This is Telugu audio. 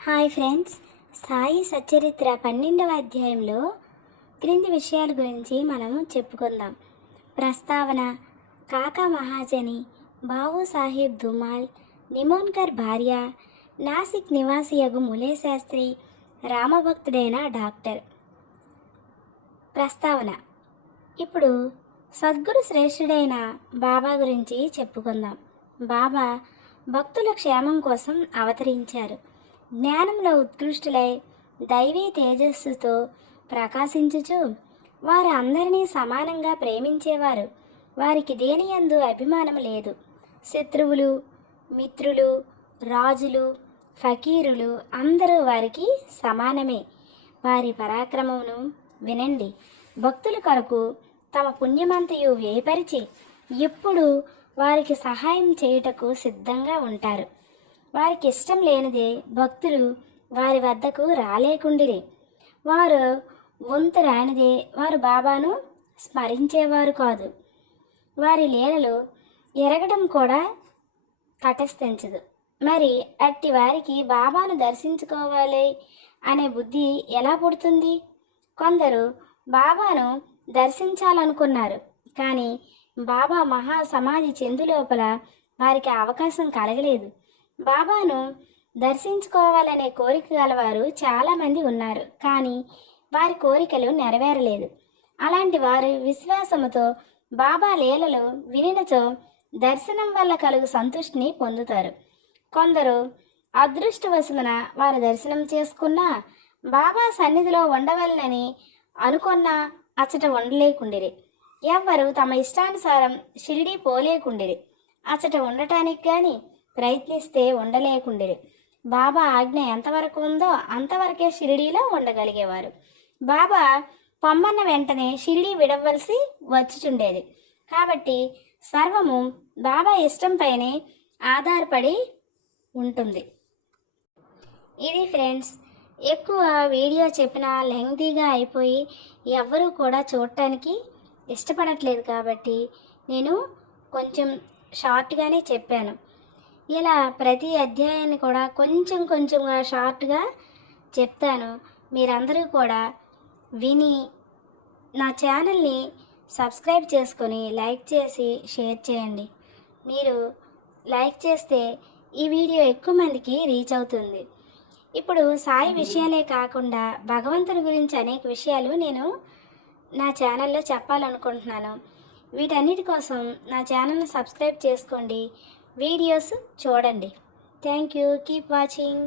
Hi friends. సాయి సచరిత్ర పన్నెండవ అధ్యాయంలో క్రింది విషయాల గురించి మనం చెప్పుకుందాం. ప్రస్తావన కాకా మహాజని బాబు సాహెబ్ దుమాల్ నిమోన్కర్ భార్య నాసిక్ నివాసియగు ములే శాస్త్రి రామభక్తుడైన డాక్టర్. ప్రస్తావన ఇప్పుడు సద్గురు శ్రేష్ఠుడైన బాబా గురించి చెప్పుకుందాం. బాబా భక్తుల క్షేమం కోసం అవతరించారు. జ్ఞానంలో ఉత్కృష్టులై దైవీ తేజస్సుతో ప్రకాశించుచు వారు అందరినీ సమానంగా ప్రేమించేవారు. వారికి దేనియందు అభిమానం లేదు. శత్రువులు మిత్రులు రాజులు ఫకీరులు అందరూ వారికి సమానమే. వారి పరాక్రమమును వినండి. భక్తుల కొరకు తమ పుణ్యమంతయు వేపరిచి ఎప్పుడు వారికి సహాయం చేయుటకు సిద్ధంగా ఉంటారు. వారికి ఇష్టం లేనిదే భక్తులు వారి వద్దకు రాలేకుండిరి. వారు వంతు రానిదే వారు బాబాను స్మరించేవారు కాదు. వారి లీలలు ఎరగడం కూడా తటస్థించదు. మరి అట్టి వారికి బాబాను దర్శించుకోవాలి అనే బుద్ధి ఎలా పుడుతుంది? కొందరు బాబాను దర్శించాలనుకున్నారు కానీ బాబా మహా సమాధి చెందు లోపల వారికి అవకాశం కలగలేదు. బాబాను దర్శించుకోవాలనే కోరిక గలవారు చాలామంది ఉన్నారు కానీ వారి కోరికలు నెరవేరలేదు. అలాంటి వారు విశ్వాసముతో బాబా లీలలు వినినచో దర్శనం వల్ల కలుగు సంతృష్టిని పొందుతారు. కొందరు అదృష్టవశమున వారు దర్శనం చేసుకున్నా బాబా సన్నిధిలో ఉండవలనని అనుకున్నా అచ్చట ఉండలేకుండిరి. ఎవ్వరు తమ ఇష్టానుసారం షిరిడి పోలేకుండిరి. అచ్చట ఉండటానికి కానీ ప్రయత్నిస్తే ఉండలేకుండేది బాబా ఆజ్ఞ ఎంతవరకు ఉందో అంతవరకే షిరిడీలో ఉండగలిగేవారు. బాబా పొమ్మన్న వెంటనే షిరిడీ విడవలసి వచ్చుచుండేది. కాబట్టి సర్వము బాబా ఇష్టంపైనే ఆధారపడి ఉంటుంది. ఇది ఫ్రెండ్స్ ఎక్కువ వీడియో చెప్పిన లెంగ్దీగా అయిపోయి ఎవ్వరూ కూడా చూడటానికి ఇష్టపడట్లేదు కాబట్టి నేను కొంచెం షార్ట్గానే చెప్పాను. ఇలా ప్రతి అధ్యాయాన్ని కూడా కొంచెం కొంచెంగా షార్ట్గా చెప్తాను. మీరందరూ కూడా విని నా ఛానల్ని సబ్స్క్రైబ్ చేసుకొని లైక్ చేసి షేర్ చేయండి. మీరు లైక్ చేస్తే ఈ వీడియో ఎక్కువ మందికి రీచ్ అవుతుంది. ఇప్పుడు సాయి విషయాలే కాకుండా భగవంతుని గురించి అనేక విషయాలు నేను నా ఛానల్లో చెప్పాలనుకుంటున్నాను. వీటన్నిటి కోసం నా ఛానల్ని సబ్స్క్రైబ్ చేసుకోండి. వీడియోస్ చూడండి. Thank you keep watching